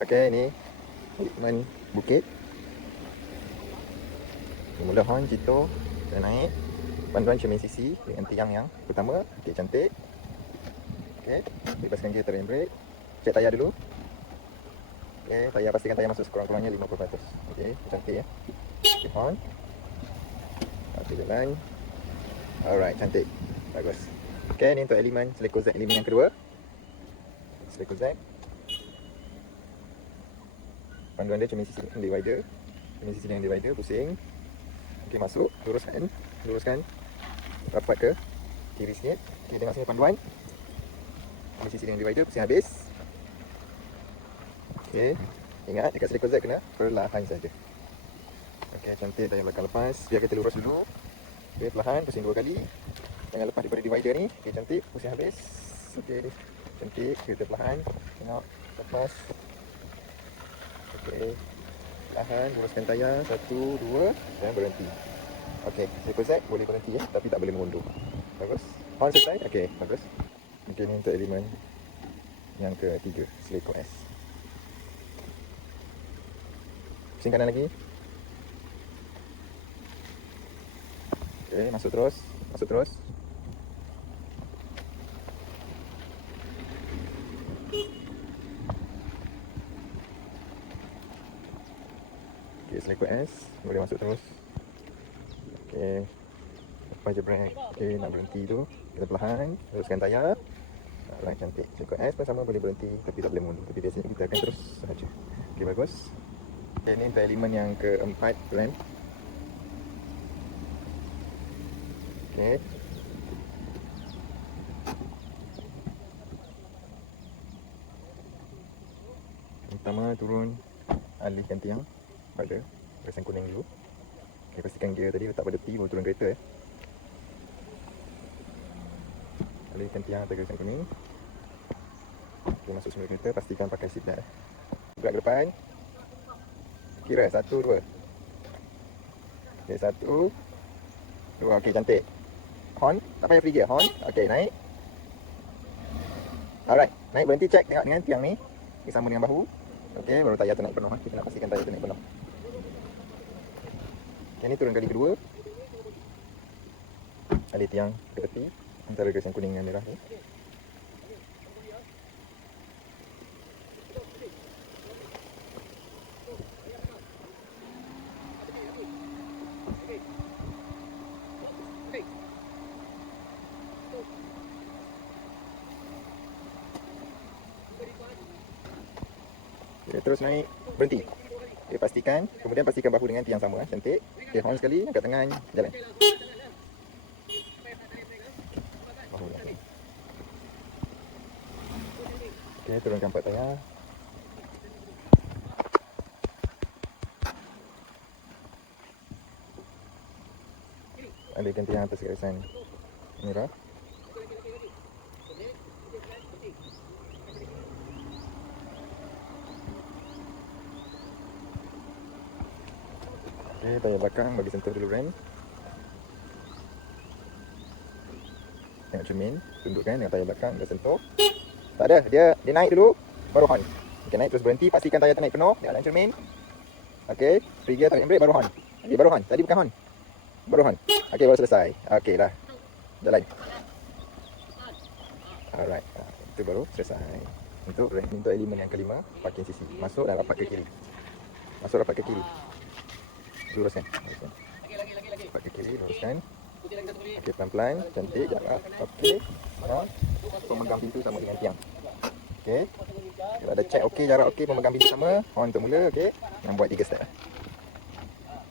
Okey, ni Hikman Bukit. Mula horn Cito dan naik. Panduan cermin sisi dengan tiang yang pertama. Okey, cantik. Okey, bebaskan gear terrain brake. Cek tayar dulu. Okey, tayar pastikan tayar masuk sekurang-kurangnya 50%. Okey, cantik ya. Okey, horn. Okey, jalan. Alright, cantik. Bagus. Okey, ni untuk elemen seleko Z elemen yang kedua. Seleko Z. Panduan dia cermin sisi dengan divider. Cermin sisi dengan divider, pusing. Okey, masuk. Luruskan. Luruskan. Rapat ke kiri sikit. Okey, tengok sini panduan. Cermin sisi dengan divider, pusing habis. Okey. Ingat, dekat seleko Z kena perlahan saja. Okey, cantik tayar belakang lepas. Biar kita lurus dulu. Okey, perlahan, pusing dua kali. Jangan lepas daripada divider ni. Okey, cantik. Pusing habis. Okey, cantik. Kita perlahan. Tengok. Lepas. Perlahan, luruskan tayar. Satu, dua. Dan berhenti. Okey, seleko Z boleh berhenti ya. Tapi tak boleh mengundur. Bagus. Horn selesai. Okey, bagus. Okey, ni untuk elemen yang ketiga. Seleko S. Pusing kanan lagi. Okey, masuk terus. Masuk terus. Seleko S. Boleh masuk terus. Okey. Lepas je brake. Okey, nak berhenti tu. Kita perlahan. Teruskan tayar. Alright, cantik. Seleko S pun sama boleh berhenti. Tapi tak boleh mundur. Tapi biasanya kita akan terus sahaja. Okey, bagus. Okay, ini untuk elemen yang keempat ramp. Okay. Pertama turun alihkan tiang pada gasan kuning dulu. Okay, pastikan gear tadi letak pada T baru turun kereta eh. Alihkan tiang atas gasan kuning. Okay, masuk semula kereta pastikan pakai seat belt eh. Gerak ke depan. Kira satu dua. Okay, satu dua. Okay, cantik. Horn, tak payah free gear. Horn, okay, naik. Alright, naik berhenti check tengok dengan tiang ni. Okay, sama dengan bahu. Okay, baru tayar tu naik penuh. eh. Kita nak pastikan tayar tu naik penuh. Okay, ni turun kali kedua. Alih tiang ke. Antara garis yang kuning dan merah ni. Terus naik, berhenti. Okay, pastikan, kemudian pastikan bahu dengan tiang sama. eh. Cantik. Okay, horn sekali, angkat tangan, jalan. Bahu lagi. Okay, turunkan empat tayar. Alihkan tiang atas garisan merah. Okey, tayar belakang bagi sentuh dulu rem. Tengok cermin, tundukkan dengan tayar belakang dah sentuh. Tak ada, dia dia naik dulu baru horn. Okey, naik terus berhenti, pastikan tayar ternaik penuh dengan cermin. Okey, free gear tarik brake baru horn. Okey, baru horn. Tadi bukan horn. Baru horn. Okey, baru selesai. Okey dah. Jalan. Alright, itu baru selesai. Untuk rem, untuk elemen yang kelima, parking sisi. Masuk dan rapat ke kiri. Masuk rapat ke kiri. Luruskan. Luruskan. Rapat ke kiri, luruskan. Okey, pelan-pelan, cantik, jarak. Okey. Ha. Pemegang pintu sama dengan tiang. Okey. Kalau ada check okey, jarak okey, pemegang pintu sama. Horn untuk mula, okey. Yang buat tiga step.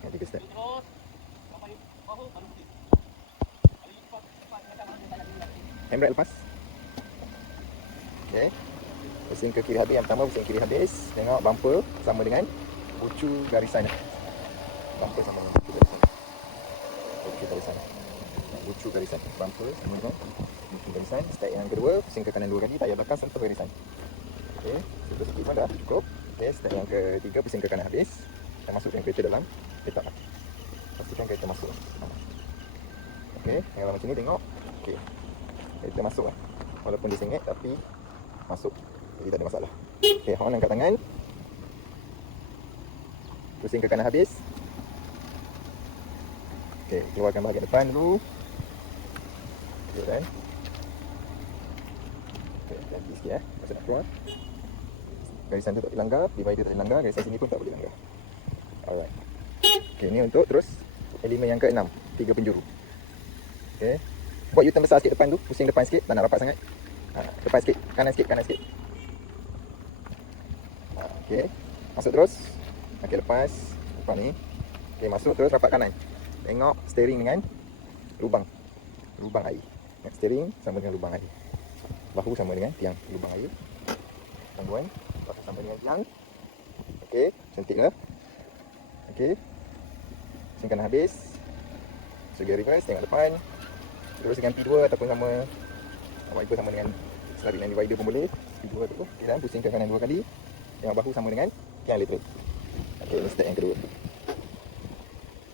Ya, tiga step. Handbrake lepas. Okey. Pusing ke kiri habis. Yang pertama pusing kiri habis. Tengok bumper sama dengan bucu garisan. Bumper sama dengan bucu garisan. Bucu garisan. Bucu garisan. Bumper sama dengan bucu garisan. Step yang kedua, pusing ke kanan dua kali. Tayar belakang sentuh garisan. Okey. Sentuh sikit pun dah cukup. Okey. Step yang ketiga, pusing ke kanan habis. Dan masukkan kereta dalam petak. Pastikan kereta masuk. Okey. Yang macam ni tengok. Okey. Kereta masuk lah. Walaupun dia sengit tapi masuk. Jadi tak ada masalah. Okey, horn angkat tangan. Pusing ke kanan habis. Okey, keluarkan bahagian depan dulu. Okey, kan? Okey, ganti sikit eh. Masa nak keluar. Garisan tu tak boleh langgar, divider tak boleh langgar, garisan sini pun tak boleh langgar. Alright. Okey, ni untuk terus elemen yang ke-6, tiga penjuru. Okey. Buat U-turn besar sikit depan tu, pusing depan sikit, tak nak rapat sangat. Ha, depan sikit, kanan sikit, kanan sikit. Ha, okey. Masuk terus. Okey, lepas. Lepas ni. Okey, masuk terus rapat kanan. Tengok steering dengan lubang. Lubang air. Tengok steering sama dengan lubang air. Bahu sama dengan tiang lubang air. Tangguhan. Bahu sama dengan tiang. Okey, cantiklah. Okey. Singkan habis. Segi reverse, tengok depan. Terus ganti dua ataupun sama wiper sama dengan selari dan divider pun boleh. Dua tu. Okey, dan pusingkan kanan dua kali. Tengok bahu sama dengan tiang elektrik. Okey, step yang kedua.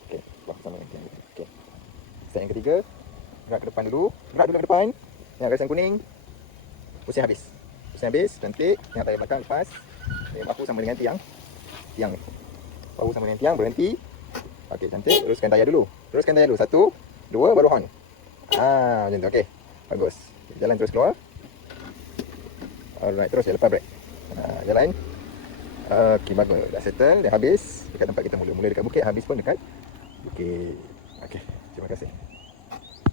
Okey, bahu sama dengan tiang elektrik. Okey. Step yang ketiga, gerak ke depan dulu. Gerak dulu ke depan. Tengok garisan kuning. Pusing habis. Pusing habis, cantik. Tengok tayar belakang lepas. Tengok bahu sama dengan tiang. Tiang ni. Bahu sama dengan tiang, berhenti. Okey, cantik. Teruskan tayar dulu. Teruskan tayar dulu. Satu, dua, baru horn. Ah, macam tu. Okey. Bagus. Jalan terus keluar. Alright, terus ya lepas brake. Ha, jalan. Okey, bagus. Dah settle, dah habis dekat tempat kita mula. Mula dekat bukit, habis pun dekat bukit. Okey, terima kasih.